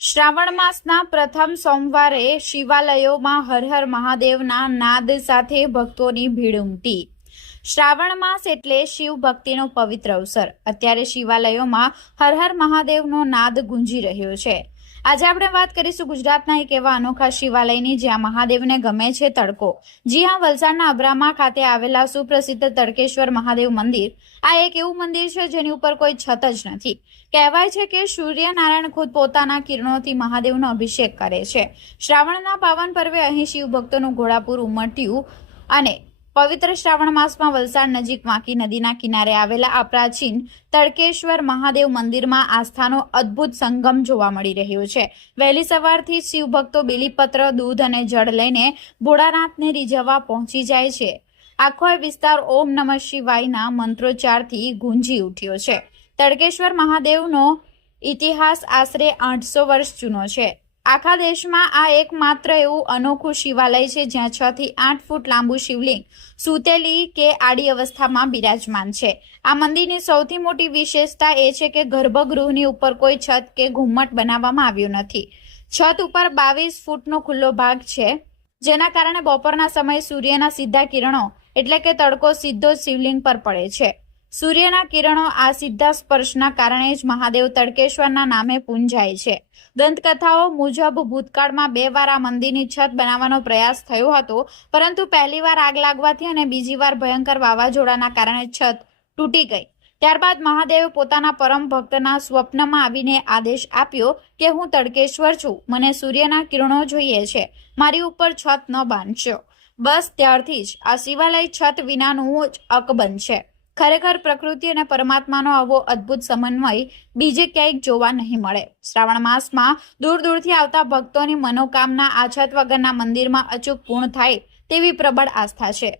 શ્રાવણ માસના પ્રથમ સોમવારે શિવાલયોમાં હર હર મહાદેવના નાદ સાથે ભક્તોની ભીડ ઉમટી। શ્રાવણ માસ એટલે શિવ ભક્તિનો પવિત્ર અવસર। અત્યારે શિવાલયોમાં હર હર મહાદેવનો નાદ ગુંજી રહ્યો છે। આજે આપણે વાત કરીશું ગુજરાતના એક એવા અનોખા શિવાલયની જ્યાં મહાદેવને ગમે છે તડકો। જી હા, વલસાડના અબ્રામા ખાતે આવેલા સુપ્રસિદ્ધ તડકેશ્વર મહાદેવ મંદિર આ એક એવું મંદિર છે જેની ઉપર કોઈ છત જ નથી। કહેવાય છે કે સૂર્યનારાયણ ખુદ પોતાના કિરણોથી મહાદેવનો અભિષેક કરે છે। શ્રાવણના પાવન પર્વે અહીં શિવ ભક્તોનું ઘોડાપુર ઉમટ્યું અને પવિત્ર શ્રાવણ માસમાં વલસાડ નજીક વાંકી નદીના કિનારે આવેલા આ પ્રાચીન તડકેશ્વર મહાદેવ મંદિરમાં આસ્થાનો અદ્ભુત સંગમ જોવા મળી રહ્યો છે। વહેલી સવારથી શિવ ભક્તો બેલીપત્ર, દૂધ અને જળ લઈને ભોળાનાથને રીઝવવા પહોંચી જાય છે। આખો વિસ્તાર ઓમ નમઃ શિવાયના મંત્રોચ્ચારથી ગુંજી ઉઠ્યો છે। તડકેશ્વર મહાદેવનો ઇતિહાસ આશરે 800 વર્ષ જૂનો છે। આખા દેશમાં આ એકમાત્ર એવું અનોખું શિવાલય છે જ્યાં 6 થી 8 ફૂટ લાંબુ શિવલિંગ સૂતેલી કે આડી અવસ્થામાં બિરાજમાન છે। આ મંદિરની સૌથી મોટી વિશેષતા એ છે કે ગર્ભગૃહની ઉપર કોઈ છત કે ઘુમ્મટ બનાવવામાં આવ્યો નથી। છત ઉપર 22 ફૂટનો ખુલ્લો ભાગ છે, જેના કારણે બપોરના સમયે સૂર્યના સીધા કિરણો એટલે કે તડકો સીધો શિવલિંગ પર પડે છે। સૂર્યના કિરણો આ સીધા સ્પર્શના કારણે જ મહાદેવ તડકેશ્વરના નામે પૂંજાય છે। દંતકથાઓ મુજબ ભૂતકાળમાં 2 વાર આ મંદિરની છત બનાવવાનો પ્રયાસ થયો હતો, પરંતુ પહેલી વાર આગ લાગવાથી અને બીજી વાર ભયંકર વાવાઝોડાના કારણે છત તૂટી ગઈ। ત્યારબાદ મહાદેવે પોતાના પરમ ભક્તના સ્વપ્નમાં આવીને આદેશ આપ્યો કે હું તડકેશ્વર છું, મને સૂર્યના કિરણો જોઈએ છે, મારી ઉપર છત ન બાંધશો। બસ ત્યારથી જ આ શિવાલય છત વિનાનું જ અકબંધ છે। ખરેખર પ્રકૃતિ અને પરમાત્માનો આવો અદ્ભુત સમન્વય બીજે ક્યાંય જોવા નહીં મળે। શ્રાવણ માસમાં દૂર દૂરથી આવતા ભક્તોની મનોકામના આ છત વગરના મંદિરમાં અચૂક પૂર્ણ થાય તેવી પ્રબળ આસ્થા છે।